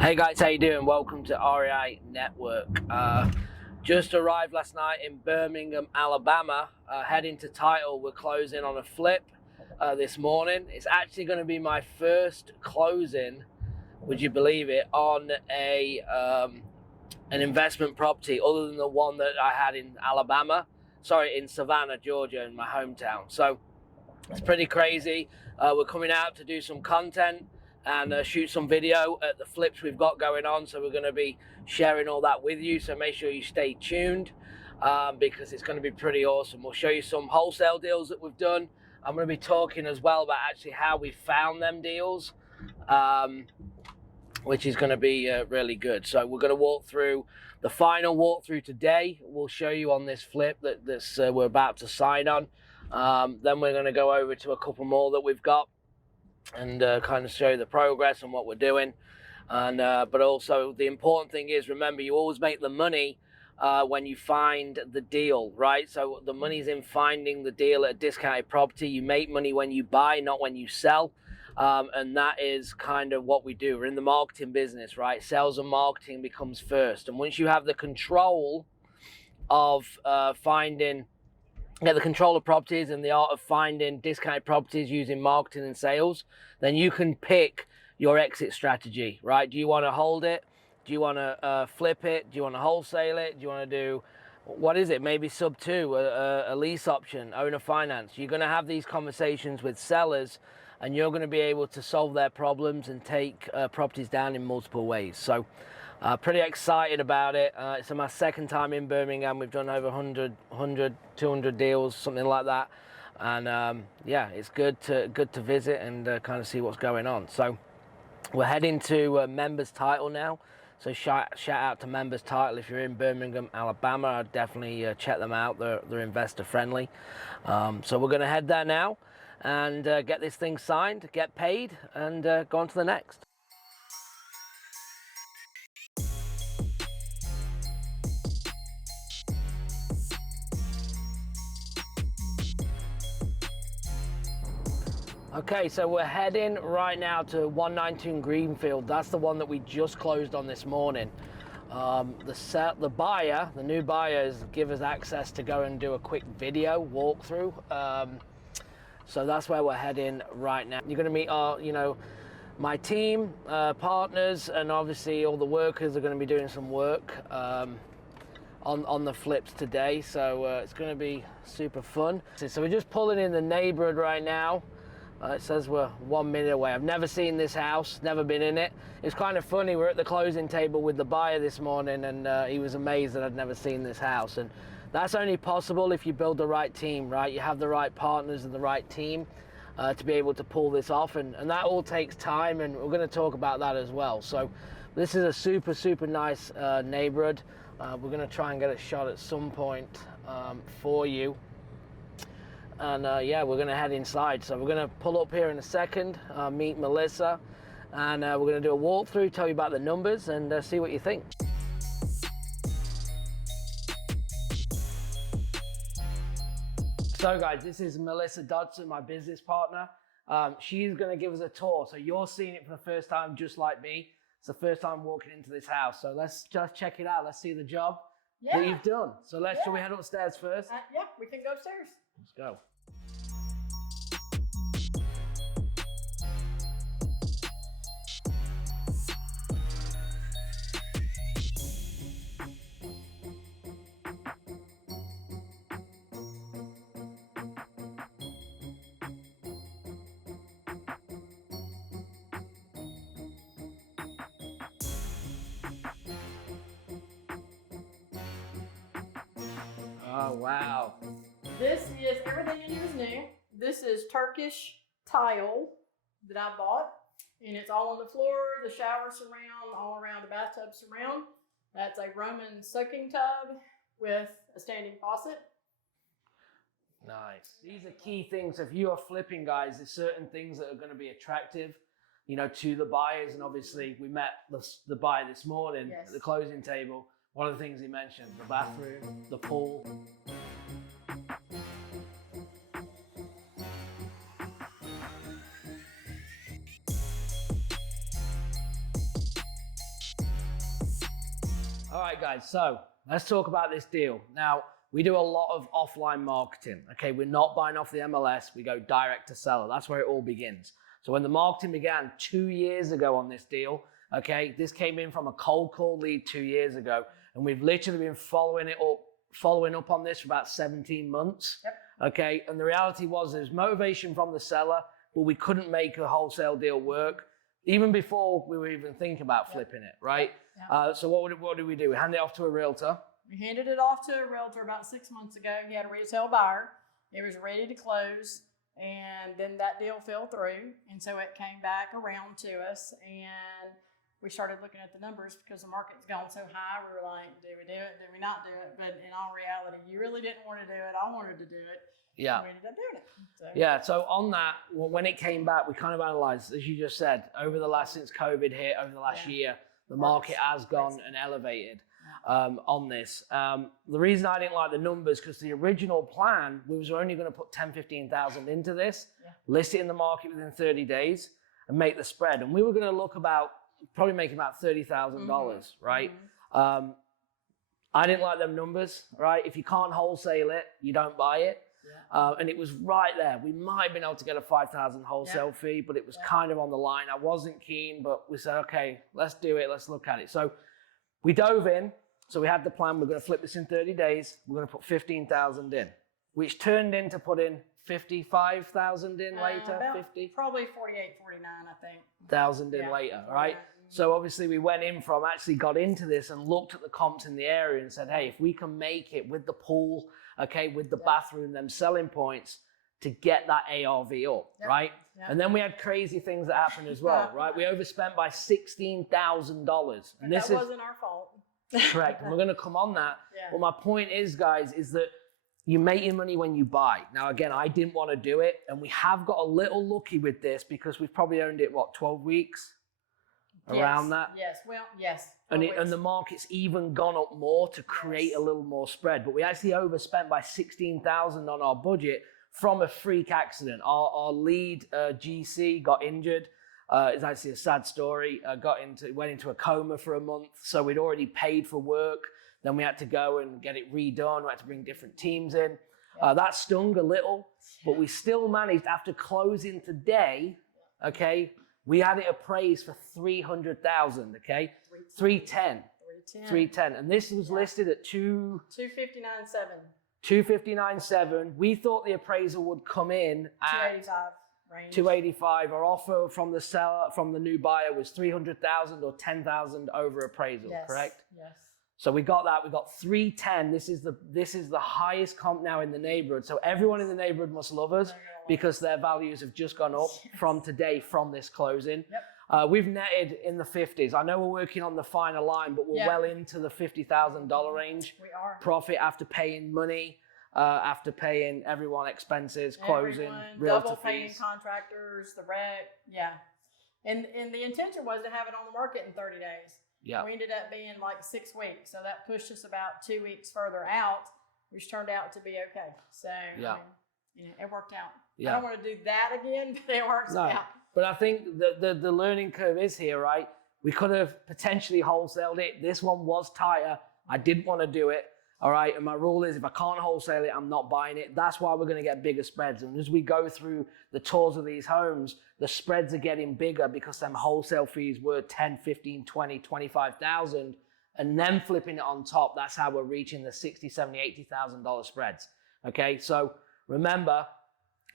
Hey guys, how you doing? Welcome to REI Network. Just arrived last night in Birmingham, Alabama, heading to title. We're closing on a flip this morning. It's actually going to be my first closing, would you believe it, on an investment property other than the one that I had in in Savannah, Georgia, in my hometown. So it's pretty crazy. We're coming out to do some content and shoot some video at the flips we've got going on. So we're going to be sharing all that with you. So make sure you stay tuned because it's going to be pretty awesome. We'll show you some wholesale deals that we've done. I'm going to be talking as well about actually how we found them deals, which is going to be really good. So we're going to walk through the final walkthrough today. We'll show you on this flip that we're about to sign on. Then we're going to go over to a couple more that we've got and kind of show you the progress and what we're doing. And but also the important thing is, remember, you always make the money when you find the deal, right? So the money's in finding the deal at a discounted property. You make money when you buy, not when you sell. And that is kind of what we do. We're in the marketing business, right? Sales and marketing becomes first. And once you have the control of get the control of properties and the art of finding discounted properties using marketing and sales, then you can pick your exit strategy, right? Do you want to hold it? Do you want to flip it? Do you want to wholesale it? Do you want to do, what is it? Maybe sub two, a lease option, owner finance. You're going to have these conversations with sellers and you're going to be able to solve their problems and take properties down in multiple ways. So pretty excited about it. It's my second time in Birmingham. We've done over 100, 200 deals, something like that. And yeah, it's good to visit and kind of see what's going on. So we're heading to Members Title now. So shout out to Members Title if you're in Birmingham, Alabama. I'd definitely check them out. They're investor friendly. So we're going to head there now and get this thing signed, get paid, and go on to the next. Okay, so we're heading right now to 119 Greenfield. That's the one that we just closed on this morning. The buyer, the new buyers, give us access to go and do a quick video walkthrough. So that's where we're heading right now. You're going to meet our, my team, partners, and obviously all the workers are going to be doing some work on the flips today. So it's going to be super fun. So we're just pulling in the neighborhood right now. It says we're 1 minute away. I've never seen this house, never been in it. It's kind of funny, we're at the closing table with the buyer this morning and he was amazed that I'd never seen this house. And that's only possible if you build the right team, right? You have the right partners and the right team to be able to pull this off. And that all takes time, and we're going to talk about that as well. So this is a super, super nice neighborhood. We're going to try and get a shot at some point for you. And yeah, we're going to head inside. So we're going to pull up here in a second, meet Melissa, and we're going to do a walkthrough, tell you about the numbers, and see what you think. So guys, this is Melissa Dodson, my business partner. She's going to give us a tour. So you're seeing it for the first time, just like me. It's the first time walking into this house. So let's just check it out. Let's see the job that you've done. So shall we head upstairs first? Yeah, we can go upstairs. Let's go. Oh, wow. This is, everything in here is new. This is Turkish tile that I bought. And it's all on the floor, the shower surround, all around the bathtub surround. That's a Roman soaking tub with a standing faucet. Nice. These are key things. If you are flipping, guys, there's certain things that are going to be attractive, to the buyers. And obviously we met the buyer this morning at the closing table. One of the things he mentioned, the bathroom, the pool. right, guys, so let's talk about this deal. Now, we do a lot of offline marketing, okay? We're not buying off the MLS, we go direct to seller. That's where it all begins. So when the marketing began 2 years ago on this deal, okay, this came in from a cold call lead 2 years ago, and we've literally been following up on this for about 17 months, okay? And the reality was there's motivation from the seller, but we couldn't make a wholesale deal work, even before we were even thinking about flipping it, right? So what did we do? We handed it off to a realtor. We handed it off to a realtor about 6 months ago. He had a retail buyer. It was ready to close, and then that deal fell through, and so it came back around to us, and we started looking at the numbers because the market's gone so high. We were like, do we do it? Do we not do it? But in all reality, you really didn't want to do it. I wanted to do it. Yeah. We ended up doing it. So. Yeah, so on that, when it came back, we kind of analyzed, as you just said, since COVID hit, over the last year, the market has gone and elevated on this. The reason I didn't like the numbers, because the original plan, we was only going to put 10, 15,000 into this, list it in the market within 30 days, and make the spread. And we were going to look probably making about $30,000, right? I didn't like them numbers, right? If you can't wholesale it, you don't buy it. And it was right there. We might have been able to get a 5,000 wholesale fee, but it was kind of on the line. I wasn't keen, but we said, okay, let's do it. Let's look at it. So we dove in. So we had the plan. We're going to flip this in 30 days. We're going to put 15,000 in, which turned into putting 55,000 in later. 50, probably 48, 49, I think. 1,000 in later, right? So obviously we went in actually got into this and looked at the comps in the area and said, hey, if we can make it with the pool, okay, with the bathroom, them selling points to get that ARV up, right? And then we had crazy things that happened as well, right? We overspent by $16,000. And this wasn't our fault. Correct. And we're going to come on that. But my point is, guys, is that you make your money when you buy. Now, again, I didn't want to do it. And we have got a little lucky with this because we've probably owned it, 12 weeks? Around that? Yes, well, yes. And the market's even gone up more to create a little more spread. But we actually overspent by $16,000 on our budget from a freak accident. Our lead GC got injured. It's actually a sad story. Went into a coma for a month. So we'd already paid for work. Then we had to go and get it redone. We had to bring different teams in. That stung a little, but we still managed, after closing today, okay, we had it appraised for $300,000, okay? 310. 310. And this was listed at 259.7. 259.7. We thought the appraisal would come in at 285 range. 285. Our offer from the seller, from the new buyer, was 300,000 or 10,000 over appraisal, correct? Yes. So we got that. We got 310. This is the highest comp now in the neighborhood. So everyone in the neighborhood must love us, because their values have just gone up from today, from this closing. We've netted in the 50s. I know we're working on the final line, but we're well into the $50,000 range. We are. Profit after paying money, after paying everyone expenses, closing, realtor double paying fees. Contractors, the rec, And the intention was to have it on the market in 30 days. We ended up being like 6 weeks, so that pushed us about 2 weeks further out, which turned out to be okay. So it worked out. I don't want to do that again, but it works out. But I think the learning curve is here, right? We could have potentially wholesaled it. This one was tighter. I didn't want to do it. All right. And my rule is, if I can't wholesale it, I'm not buying it. That's why we're going to get bigger spreads. And as we go through the tours of these homes, the spreads are getting bigger because them wholesale fees were 10, 15, 20, 25,000. And then flipping it on top, that's how we're reaching the $60, $70, $80,000 spreads. Okay. So remember,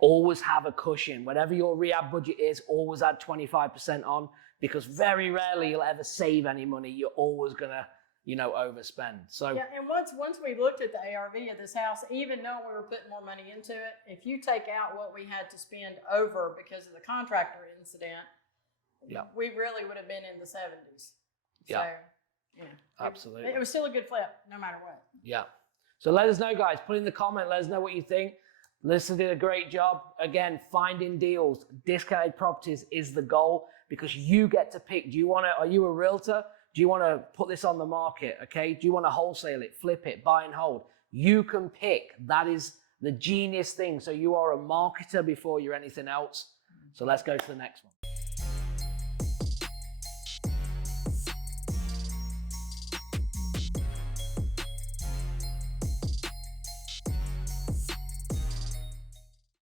always have a cushion. Whatever your rehab budget is, always add 25% on, because very rarely you'll ever save any money. You're always going to, overspend. So and once we looked at the ARV of this house, even though we were putting more money into it, if you take out what we had to spend over because of the contractor incident, we really would have been in the 70s. So, absolutely. It was still a good flip, no matter what. Yeah. So let us know, guys. Put in the comment. Let us know what you think. Melissa did a great job. Again, finding deals, discounted properties is the goal, because you get to pick. Are you a realtor? Do you want to put this on the market? Okay. Do you want to wholesale it, flip it, buy and hold? You can pick. That is the genius thing. So you are a marketer before you're anything else. So let's go to the next one.